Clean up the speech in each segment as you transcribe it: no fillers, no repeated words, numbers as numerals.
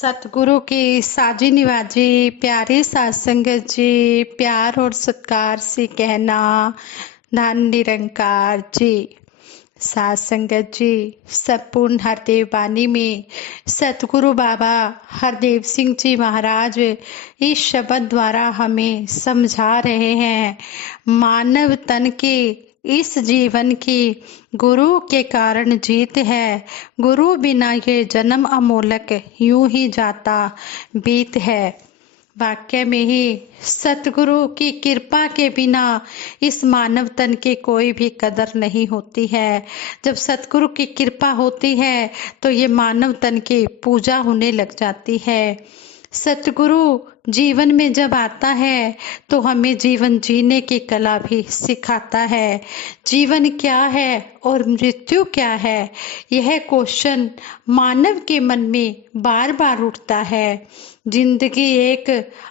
सतगुरु की साजी निवाजी प्यारी साध संगत जी, प्यार और सत्कार से कहना धन निरंकार जी। साध संगत जी, संपूर्ण हरदेव वाणी में सतगुरु बाबा हरदेव सिंह जी महाराज इस शब्द द्वारा हमें समझा रहे हैं, मानव तन के इस जीवन की गुरु के कारण जीत है। गुरु बिना ये जन्म अमोलक यूं ही जाता बीत है। वाक्य में ही सतगुरु की कृपा के बिना इस मानव तन की कोई भी कदर नहीं होती है। जब सतगुरु की कृपा होती है तो ये मानव तन की पूजा होने लग जाती है। सतगुरु जीवन में जब आता है तो हमें जीवन जीने की कला भी सिखाता है। जीवन क्या है और मृत्यु क्या है, यह क्वेश्चन मानव के मन में बार बार उठता है। जिंदगी एक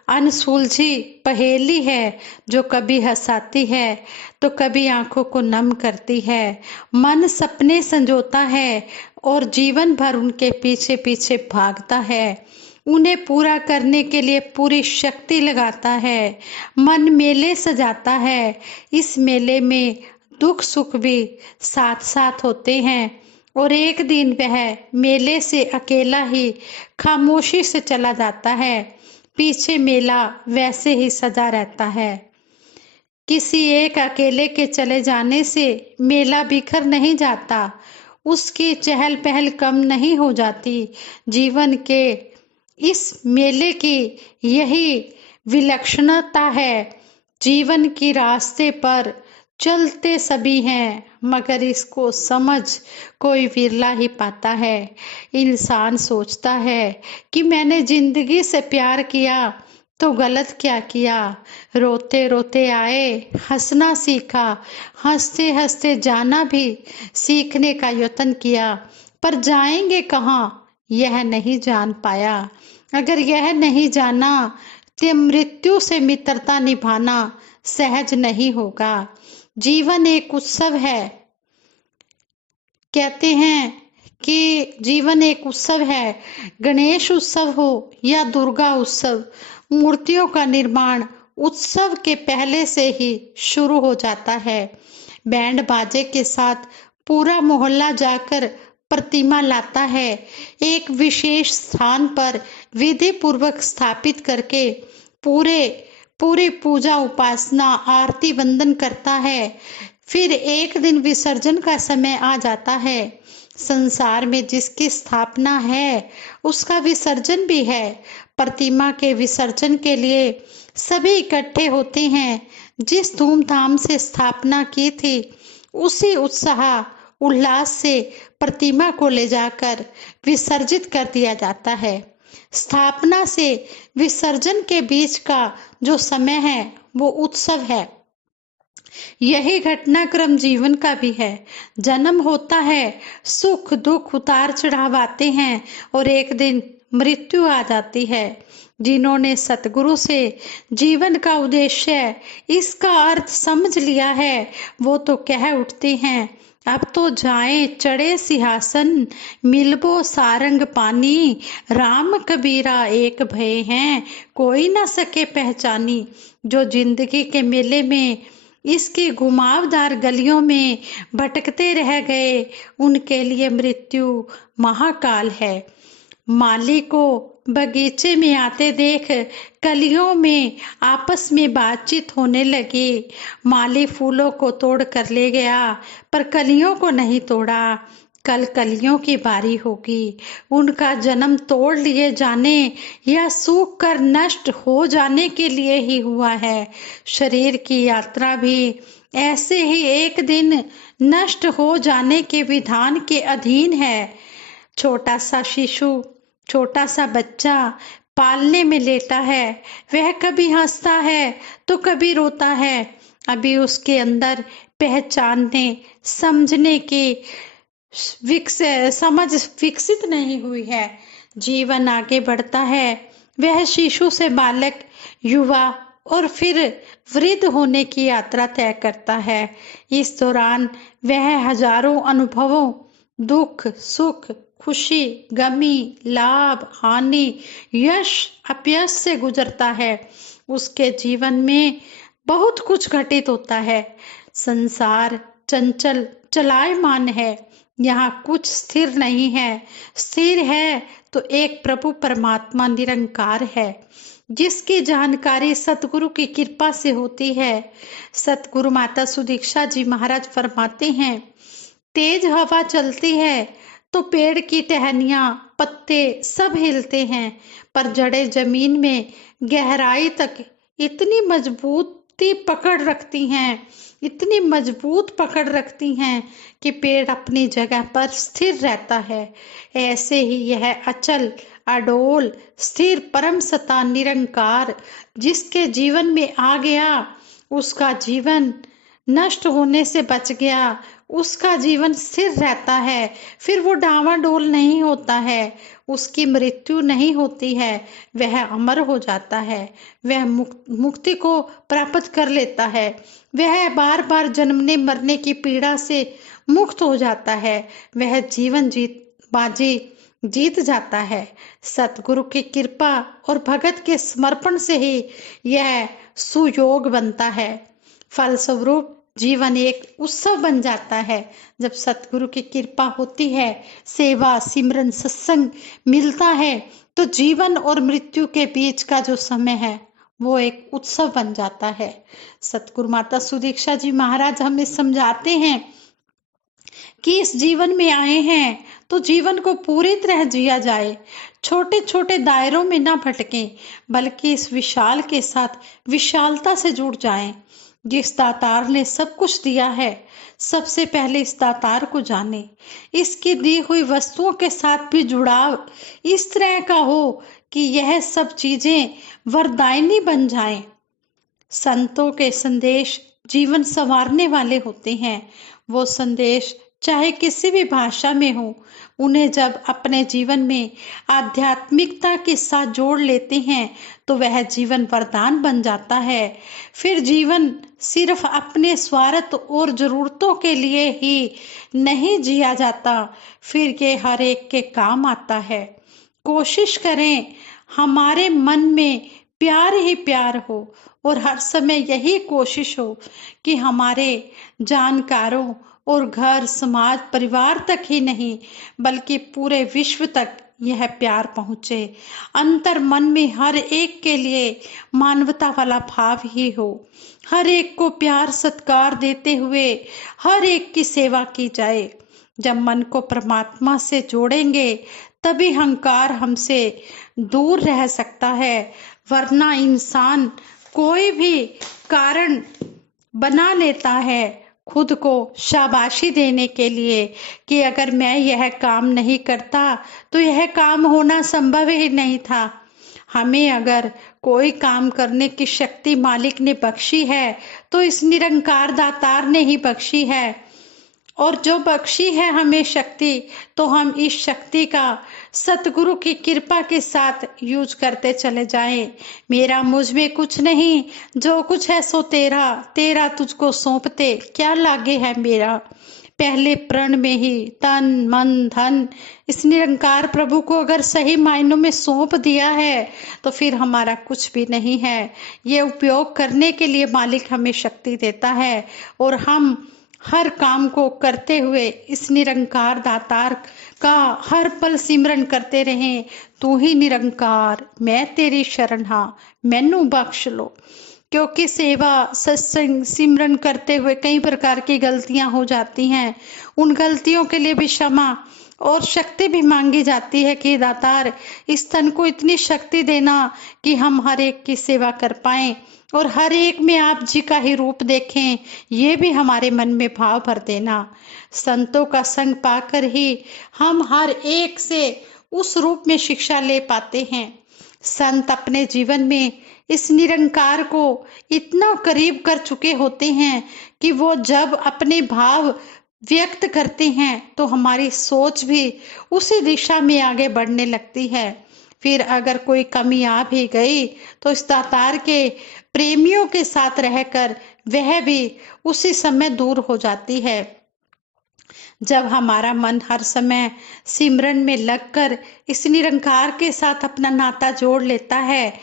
अनसुलझी पहेली है जो कभी हंसाती है तो कभी आंखों को नम करती है। मन सपने संजोता है और जीवन भर उनके पीछे पीछे भागता है, उन्हें पूरा करने के लिए पूरी शक्ति लगाता है। मन मेले सजाता है, इस मेले में दुख सुख भी साथ साथ होते हैं और एक दिन वह मेले से अकेला ही खामोशी से चला जाता है। पीछे मेला वैसे ही सजा रहता है। किसी एक अकेले के चले जाने से मेला बिखर नहीं जाता, उसकी चहल पहल कम नहीं हो जाती। जीवन के इस मेले की यही विलक्षणता है। जीवन की रास्ते पर चलते सभी हैं मगर इसको समझ कोई विरला ही पाता है। इंसान सोचता है कि मैंने जिंदगी से प्यार किया तो गलत क्या किया। रोते रोते आए, हंसना सीखा, हंसते हंसते जाना भी सीखने का यत्न किया, पर जाएंगे कहाँ यह नहीं जान पाया। अगर यह नहीं जाना तो मृत्यु से मित्रता निभाना सहज नहीं होगा। जीवन एक उत्सव है। कहते हैं कि जीवन एक उत्सव है। गणेश उत्सव हो या दुर्गा उत्सव, मूर्तियों का निर्माण उत्सव के पहले से ही शुरू हो जाता है। बैंड बाजे के साथ पूरा मोहल्ला जाकर प्रतिमा लाता है। एक विशेष स्थान पर विधि पूर्वक स्थापित करके पूरी पूजा उपासना आरती वंदन करता है। फिर एक दिन विसर्जन का समय आ जाता है। संसार में जिसकी स्थापना है उसका विसर्जन भी है। प्रतिमा के विसर्जन के लिए सभी इकट्ठे होते हैं। जिस धूमधाम से स्थापना की थी उसी उत्साह उल्लास से प्रतिमा को ले जाकर विसर्जित कर दिया जाता है। स्थापना से विसर्जन के बीच का जो समय है वो उत्सव है। यही घटनाक्रम जीवन का भी है। जन्म होता है, सुख दुख उतार चढ़ाव आते हैं और एक दिन मृत्यु आ जाती है। जिन्होंने सतगुरु से जीवन का उद्देश्य, इसका अर्थ समझ लिया है, वो तो कह उठते हैं, अब तो जाएं चढ़े सिंहासन, मिलबो सारंग पानी, राम कबीरा एक भय हैं, कोई ना सके पहचानी। जो जिंदगी के मेले में इसकी घुमावदार गलियों में भटकते रह गए, उनके लिए मृत्यु महाकाल है। माली को बगीचे में आते देख कलियों में आपस में बातचीत होने लगी। माली फूलों को तोड़ कर ले गया पर कलियों को नहीं तोड़ा। कल कलियों की बारी होगी। उनका जन्म तोड़ लिए जाने या सूख कर नष्ट हो जाने के लिए ही हुआ है। शरीर की यात्रा भी ऐसे ही एक दिन नष्ट हो जाने के विधान के अधीन है। छोटा सा शिशु, छोटा सा बच्चा पालने में लेटा है। वह कभी हंसता है तो कभी रोता है। अभी उसके अंदर पहचानने समझने की समझ विकसित नहीं हुई है। जीवन आगे बढ़ता है। वह शिशु से बालक, युवा और फिर वृद्ध होने की यात्रा तय करता है। इस दौरान वह हजारों अनुभवों, दुख सुख खुशी, गमी, लाभ, हानि, यश, अपयश से गुजरता है, उसके जीवन में बहुत कुछ घटित होता है। संसार चंचल चलायमान है, यहाँ कुछ स्थिर नहीं है। स्थिर है तो एक प्रभु परमात्मा निरंकार है, जिसकी जानकारी सतगुरु की कृपा से होती है। सतगुरु माता सुदीक्षा जी महाराज फरमाते हैं, तेज हवा चलती है तो पेड़ की टहनियां, पत्ते सब हिलते हैं, पर जड़ें जमीन में गहराई तक इतनी मजबूती पकड़ रखती हैं, इतनी मजबूत पकड़ रखती हैं कि पेड़ अपनी जगह पर स्थिर रहता है। ऐसे ही यह अचल, अडोल, स्थिर परम सत्ता निरंकार जिसके जीवन में आ गया, उसका जीवन नष्ट होने से बच गया, उसका जीवन स्थिर रहता है, फिर वो डावाडोल नहीं होता है, उसकी मृत्यु नहीं होती है, वह अमर हो जाता है, वह मुक्ति को प्राप्त कर लेता है, वह बार बार जन्मने मरने की पीड़ा से मुक्त हो जाता है, वह जीवन बाजी जीत जाता है। सतगुरु की कृपा और भगत के समर्पण से ही यह सुयोग बनता है। फलस्वरूप जीवन एक उत्सव बन जाता है। जब सतगुरु की कृपा होती है, सेवा, सिमरन, सत्संग मिलता है, तो जीवन और मृत्यु के बीच का जो समय है वो एक उत्सव बन जाता है। सतगुरु माता सुदीक्षा जी महाराज हमें समझाते हैं कि इस जीवन में आए हैं तो जीवन को पूरी तरह जिया जाए, छोटे छोटे दायरों में ना भटकें, बल्कि इस विशाल के साथ विशालता से जुड़ जाएं। जिस दातार ने सब कुछ दिया है, सबसे पहले इस दातार को जाने, इसकी दी हुई वस्तुओं के साथ भी जुड़ाव इस तरह का हो कि यह सब चीजें वरदायिनी बन जाएं। संतों के संदेश जीवन संवारने वाले होते हैं। वो संदेश चाहे किसी भी भाषा में हो, उन्हें जब अपने जीवन में आध्यात्मिकता के साथ जोड़ लेते हैं तो वह जीवन वरदान बन जाता है। फिर जीवन सिर्फ अपने स्वार्थ और जरूरतों के लिए ही नहीं जिया जाता, फिर ये हर एक के काम आता है। कोशिश करें हमारे मन में प्यार ही प्यार हो और हर समय यही कोशिश हो कि हमारे जानकारों और घर, समाज, परिवार तक ही नहीं बल्कि पूरे विश्व तक यह प्यार पहुंचे। अंतर मन में हर एक के लिए मानवता वाला भाव ही हो, हर एक को प्यार सत्कार देते हुए हर एक की सेवा की जाए। जब मन को परमात्मा से जोड़ेंगे तभी अहंकार हमसे दूर रह सकता है, वरना इंसान कोई भी कारण बना लेता है खुद को शाबाशी देने के लिए कि अगर मैं यह काम नहीं करता तो यह काम होना संभव ही नहीं था। हमें अगर कोई काम करने की शक्ति मालिक ने बख्शी है तो इस निरंकार दातार ने ही बख्शी है, और जो बख्शी है हमें शक्ति, तो हम इस शक्ति का सतगुरु की कृपा के साथ यूज करते चले जाएं। मेरा मुझ में कुछ नहीं, जो कुछ है सो तेरा, तेरा तुझको सौंपते क्या लागे है मेरा। पहले प्रण में ही तन मन धन इस निरंकार प्रभु को अगर सही मायनों में सौंप दिया है तो फिर हमारा कुछ भी नहीं है। ये उपयोग करने के लिए मालिक हमें शक्ति देता है, और हम हर काम को करते हुए इस निरंकार दातार का हर पल सिमरन करते रहें। तू ही निरंकार, मैं तेरी शरण हाँ, मैनू बख्श लो। क्योंकि सेवा, सत्संग, सिमरन करते हुए कई प्रकार की गलतियां हो जाती हैं। उन गलतियों के लिए भी क्षमा और शक्ति भी मांगी जाती है कि दातार इस तन को इतनी शक्ति देना कि हम हर एक की सेवा कर पाएं और हर एक में आप जी का ही रूप देखें, ये भी हमारे मन में भाव भर देना। संतों का संग पाकर ही हम हर एक से उस रूप में शिक्षा ले पाते हैं। संत अपने जीवन में इस निरंकार को इतना करीब कर चुके होते हैं कि वो जब अपने भाव व्यक्त करते हैं तो हमारी सोच भी उसी दिशा में आगे बढ़ने लगती है। फिर अगर कोई कमी आ भी गई तो इस दातार के प्रेमियों के साथ रहकर वह भी उसी समय दूर हो जाती है। जब हमारा मन हर समय सिमरन में लगकर इस निरंकार के साथ अपना नाता जोड़ लेता है,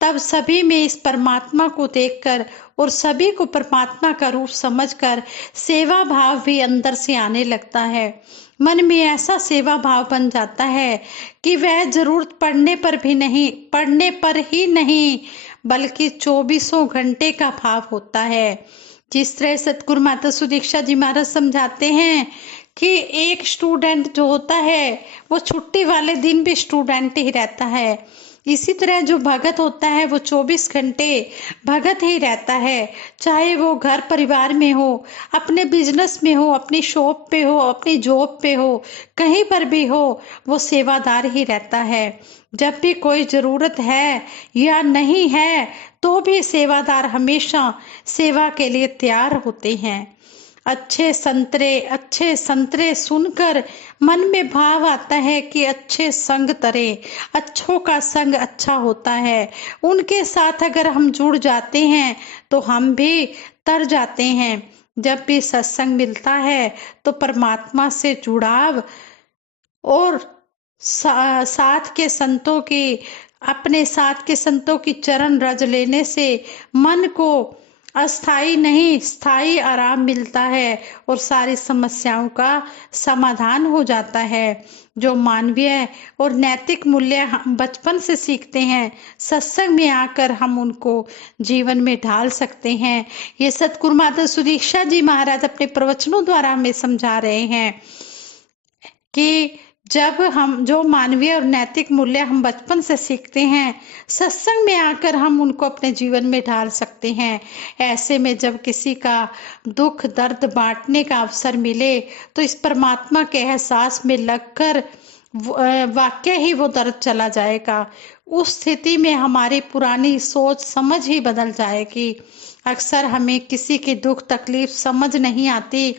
तब सभी में इस परमात्मा को देखकर और सभी को परमात्मा का रूप समझकर सेवा भाव भी अंदर से आने लगता है। मन में ऐसा सेवा भाव बन जाता है कि वह जरूरत पड़ने पर ही नहीं बल्कि 24 घंटे का भाव होता है। जिस तरह सतगुरु माता सुदीक्षा जी महाराज समझाते हैं कि एक स्टूडेंट जो होता है वो छुट्टी वाले दिन भी स्टूडेंट ही रहता है, इसी तरह जो भगत होता है वो 24 घंटे भगत ही रहता है। चाहे वो घर परिवार में हो, अपने बिजनेस में हो, अपनी शॉप पे हो, अपनी जॉब पे हो, कहीं पर भी हो, वो सेवादार ही रहता है। जब भी कोई जरूरत है या नहीं है तो भी सेवादार हमेशा सेवा के लिए तैयार होते हैं। अच्छे संतरे सुनकर मन में भाव आता है कि अच्छे संग तरे, अच्छों का संग अच्छा होता है। उनके साथ अगर हम जुड़ जाते हैं तो हम भी तर जाते हैं। जब भी सत्संग मिलता है तो परमात्मा से जुड़ाव और अपने साथ के संतों की चरण रज लेने से मन को अस्थाई नहीं स्थायी आराम मिलता है और सारी समस्याओं का समाधान हो जाता है। जो मानवीय और नैतिक मूल्य हम बचपन से सीखते हैं, सत्संग में आकर हम उनको जीवन में ढाल सकते हैं। ये सतगुरु माता सुदीक्षा जी महाराज अपने प्रवचनों द्वारा हमें समझा रहे हैं कि जब हम जो मानवीय और नैतिक मूल्य हम बचपन से सीखते हैं, सत्संग में आकर हम उनको अपने जीवन में ढाल सकते हैं। ऐसे में जब किसी का दुख दर्द बांटने का अवसर मिले तो इस परमात्मा के एहसास में लगकर वाकई ही वो दर्द चला जाएगा। उस स्थिति में हमारी पुरानी सोच समझ ही बदल जाएगी। अक्सर हमें किसी की दुख तकलीफ समझ नहीं आती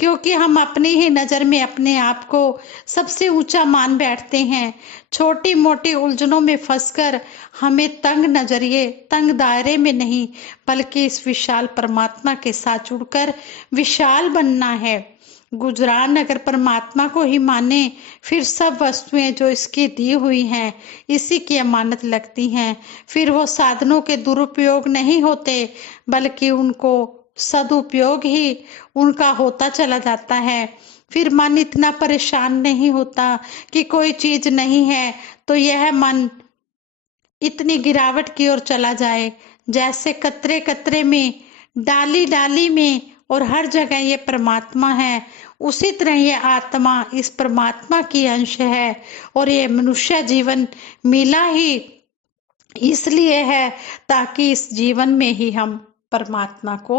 क्योंकि हम अपनी ही नजर में अपने आप को सबसे ऊंचा मान बैठते हैं। छोटी मोटी उलझनों में फंसकर हमें तंग दायरे में नहीं बल्कि इस विशाल परमात्मा के साथ जुड़कर विशाल बनना है। गुजरान अगर परमात्मा को ही माने फिर सब वस्तुएं जो इसकी दी हुई हैं इसी की अमानत लगती हैं। फिर वो साधनों के दुरुपयोग नहीं होते बल्कि उनको सदुपयोग ही उनका होता चला जाता है। फिर मन इतना परेशान नहीं होता कि कोई चीज नहीं है तो यह मन इतनी गिरावट की ओर चला जाए। जैसे कतरे कतरे में, डाली डाली में और हर जगह ये परमात्मा है, उसी तरह ये आत्मा इस परमात्मा की अंश है। और ये मनुष्य जीवन मिला ही इसलिए है ताकि इस जीवन में ही हम परमात्मा को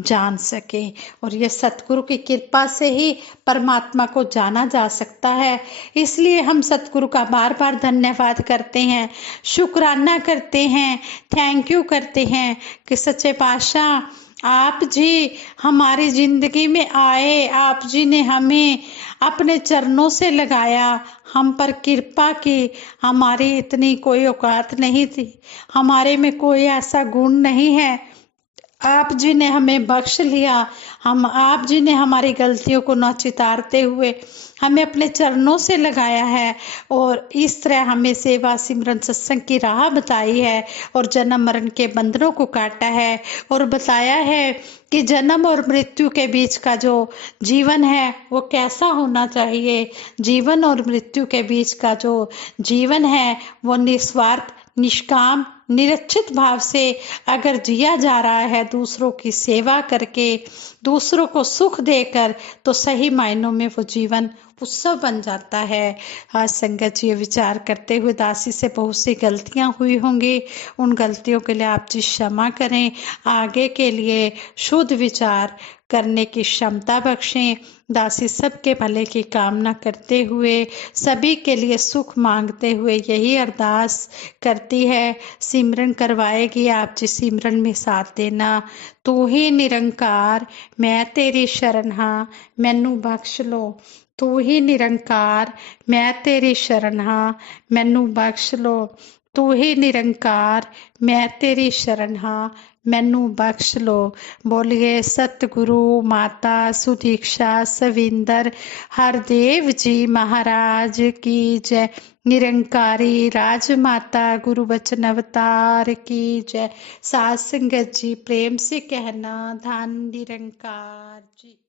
जान सके। और ये सतगुरु की कृपा से ही परमात्मा को जाना जा सकता है। इसलिए हम सतगुरु का बार बार धन्यवाद करते हैं, शुक्राना करते हैं, थैंक यू करते हैं कि सच्चे पातशाह आप जी हमारी जिंदगी में आए, आप जी ने हमें अपने चरणों से लगाया, हम पर कृपा की। हमारी इतनी कोई औकात नहीं थी, हमारे में कोई ऐसा गुण नहीं है, आप जी ने हमें बख्श लिया। आप जी ने हमारी गलतियों को न चितारते हुए हमें अपने चरणों से लगाया है और इस तरह हमें सेवा सिमरन सत्संग की राह बताई है और जन्म मरण के बंधनों को काटा है और बताया है कि जन्म और मृत्यु के बीच का जो जीवन है वो कैसा होना चाहिए। जीवन और मृत्यु के बीच का जो जीवन है वो निस्वार्थ, निष्काम, निरक्षित भाव से अगर जिया जा रहा है, दूसरों की सेवा करके, दूसरों को सुख देकर, तो सही मायनों में वो जीवन उत्सव बन जाता है। आज संगत जी विचार करते हुए दासी से बहुत सी गलतियां हुई होंगी, उन गलतियों के लिए आप जी क्षमा करें, आगे के लिए शुद्ध विचार करने की क्षमता बख्शें। दासी सबके भले की कामना करते हुए, सभी के लिए सुख मांगते हुए यही अरदास करती है। सिमरन करवाएगी आप जी, सिमरन में साथ देना। तू ही निरंकार मैं तेरी शरण हाँ, मैनू बख्श लो। तू ही निरंकार मैं तेरी शरण हाँ, मैनू बख्श लो। ਤੂੰ ਹੀ ਨਿਰੰਕਾਰ, ਮੈਂ ਤੇਰੀ ਸ਼ਰਨ ਹਾਂ, ਮੈਨੂੰ ਬਖਸ਼ ਲੋ। ਬੋਲੀਏ ਸਤਿਗੁਰੂ ਮਾਤਾ ਸੁਦੀਕਸ਼ਾ ਸਵਿੰਦਰ ਹਰਦੇਵ ਜੀ ਮਹਾਰਾਜ ਕੀ ਜੈ। निरंकारी राजमाता गुरु बचन अवतार की जय। साध संगत जी प्रेम से कहना धन निरंकार जी।